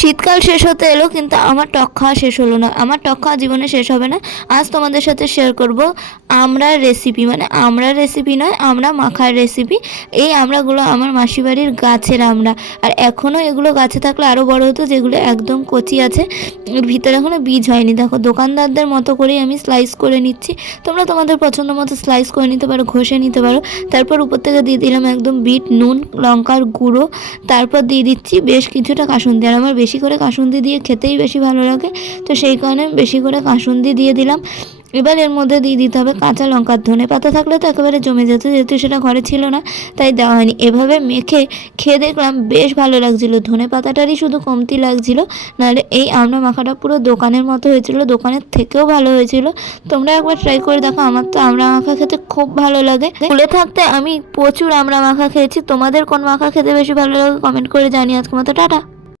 শীতকাল শেষ হতে এলো কিন্তু আমার টক খাওয়া শেষ হলো না। আমার টক খাওয়া জীবনে শেষ হবে না। আজ তোমাদের সাথে শেয়ার করব আমড়ার রেসিপি, মানে আমড়ার রেসিপি নয়, আমড়া মাখার রেসিপি। এই আমড়াগুলো আমার মাসি বাড়ির গাছের আমড়া, আর এখনও এগুলো গাছে থাকলে আরও বড় হতো, যেগুলো একদম কচি আছে, এর ভিতরে এখনও বীজ হয়নি। দেখো দোকানদারদের মতো করেই আমি স্লাইস করে নিচ্ছি। তোমরা তোমাদের পছন্দ মতো স্লাইস করে নিতে পারো, ঘষে নিতে পারো। তারপর উপর থেকে দিয়ে দিলাম একদম বিট নুন, লঙ্কার গুঁড়ো, তারপর দিয়ে দিচ্ছি বেশ কিছুটা কাসুন্দি। আর আমার বেশি করে কাসুন্দি দিয়ে খেতেই বেশি ভালো লাগে, তো সেই কারণে বেশি করে কাসুন্দি দিয়ে দিলাম। এবার এর মধ্যে দিয়ে দিতে হবে কাঁচা লঙ্কার, ধনে পাতা থাকলে তো একেবারে জমে যেত, যেহেতু সেটা ঘরে ছিল না তাই দেওয়া হয়নি। এভাবে মেখে খেয়ে দেখলাম বেশ ভালো লাগছিলো, ধনে পাতাটারই শুধু কমতি লাগছিল, নাহলে এই আমড়া মাখাটা পুরো দোকানের মতো হয়েছিল, দোকানের থেকেও ভালো হয়েছিল। তোমরা একবার ট্রাই করে দেখো। আমার তো আমড়া মাখা খেতে খুব ভালো লাগে। স্কুলে থাকতে আমি প্রচুর আমড়া মাখা খেয়েছি। তোমাদের কোন মাখা খেতে বেশি ভালো লাগে কমেন্ট করে জানিয়ে। আজকের মতো টাটা।